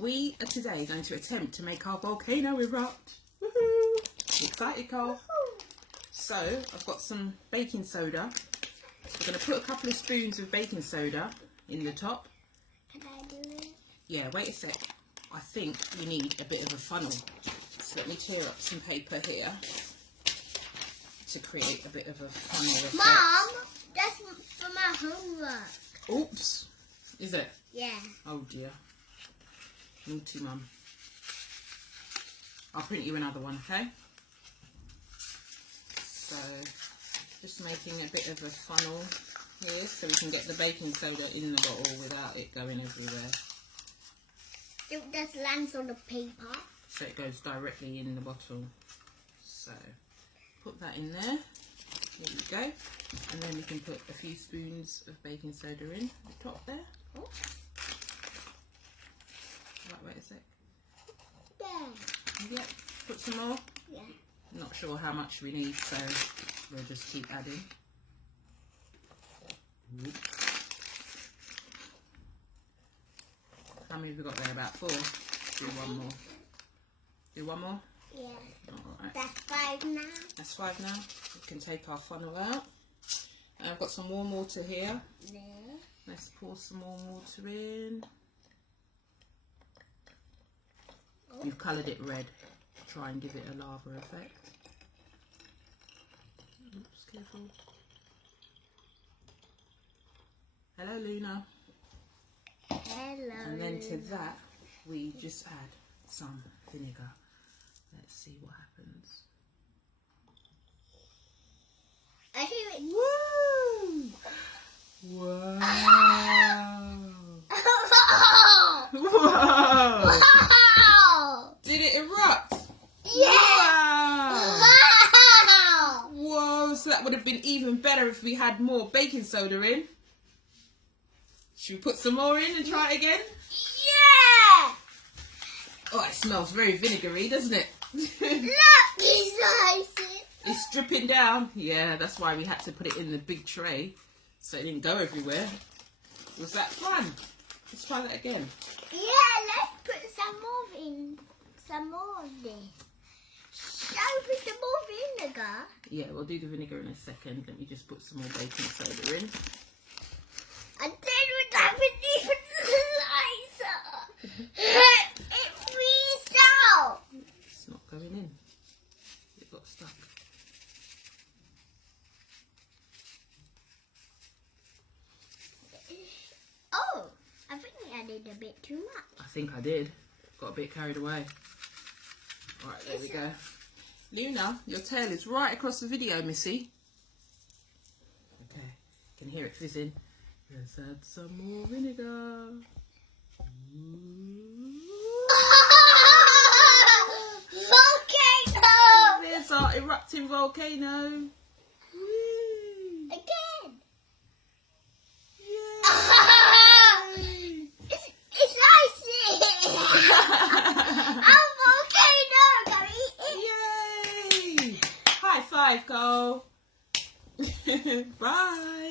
We are today going to attempt to make our volcano erupt. Woohoo! Excited, Cole? So I've got some baking soda. So we're going to put a couple of spoons of baking soda in the top. Can I do it? Yeah, wait a sec. I think you need a bit of a funnel. So let me tear up some paper here to create a bit of a funnel effect. Mom, that's for my homework. Oops. Is it? Yeah. Oh dear. Naughty mum. I'll print you another one, okay? So, just making a bit of a funnel here so we can get the baking soda in the bottle without it going everywhere. It just lands on the paper. So it goes directly in the bottle. So, put that in there. There we go. And then we can put a few spoons of baking soda in the top there. Oh. Right, wait a sec. There. Yep, put some more. Yeah. Not sure how much we need, so we'll just keep adding. How many have we got there? About 4. Do one more. Do one more? Yeah. Alright. That's 5 now. That's 5 now. We can take our funnel out. And I've got some warm water here. No. Let's pour some warm water in. Oh. You've coloured it red. Try and give it a lava effect. Oops, careful. Hello, Luna. Hello. And then to that, we just add some vinegar. Let's see what happens. I hear it. Woo! Wow! Whoa! Wow! Did it erupt? Yeah! Wow! Wow! Whoa, so that would have been even better if we had more baking soda in. Should we put some more in and try it again? Yeah! Oh, it smells very vinegary, doesn't it? Look, it's icy. It's dripping down. Yeah, that's why we had to put it in the big tray so it didn't go everywhere. Was that fun? Let's try that again. Yeah, let's put some more in. Some more of this. Shall we put some more vinegar? Yeah, we'll do the vinegar in a second. Let me just put some more baking soda in. And then we have it even nicer. It freezed out. It's not going in. It got stuck. Oh, I think we added a bit too much. I think I did. Got a bit carried away. Alright, there we go. Luna, your tail is right across the video, Missy. Okay, can hear it fizzing. Let's add some more vinegar. Volcano! There's our erupting volcano. Whee! Again. Yay! It's icy. Our volcano. Can we eat it? Yay! High five, Cole. Bye.